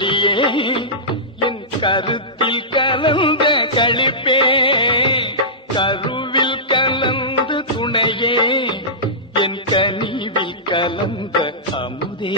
ஒளியே என் கருத்தில் கலந்த கழிப்பே. கருவில் கலந்து துணையே என் கனிவில் கலந்த அமுதே.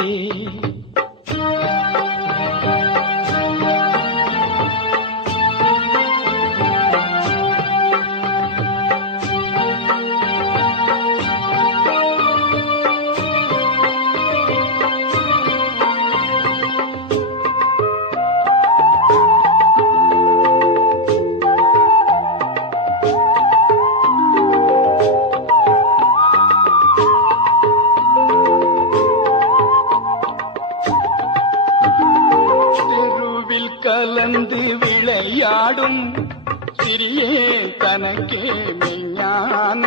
விளையாடும். சிறியே தனக்கே மெஞ்ஞான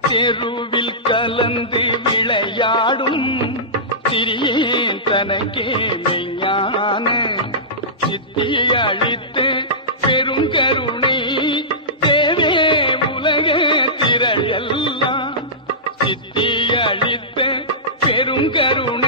தெருவில் கலந்து விளையாடும். சிறியே தனக்கே மெஞ்ஞான சித்தி அழித்து பெருங்கருணை தேவே உலக திரள் எல்லாம். சித்தி அழித்த பெருங்கருணை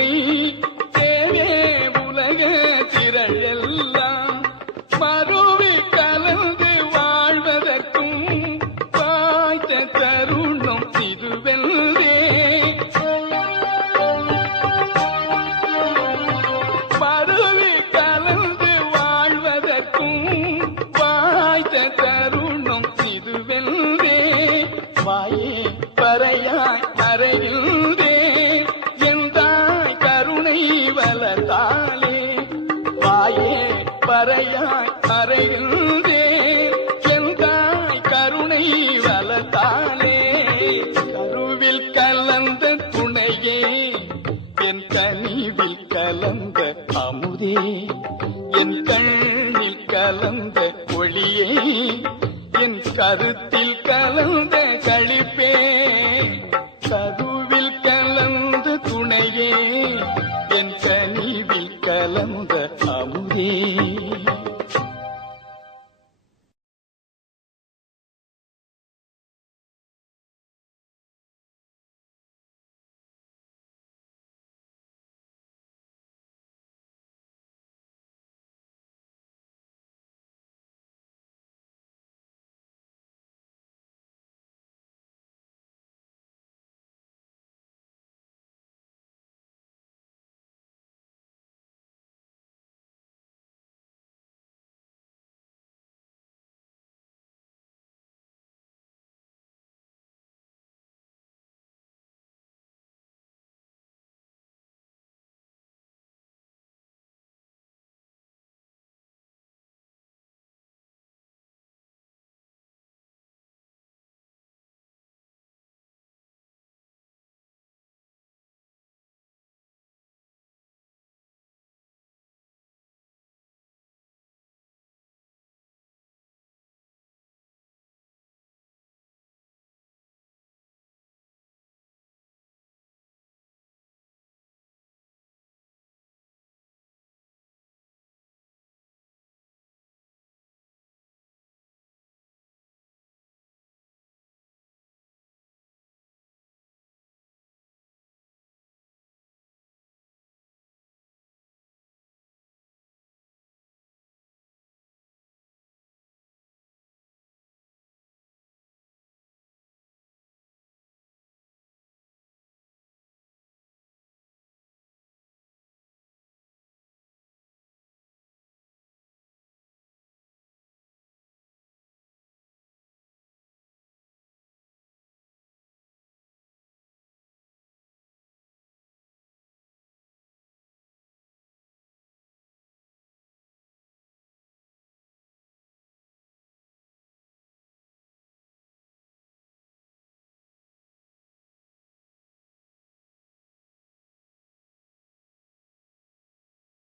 கண்ணில் கலந்த ஒளியை என் கருத்தில் கலந்த கழிப்பே. கருவில் கலந்த துணையே என் கனிவில் கலந்த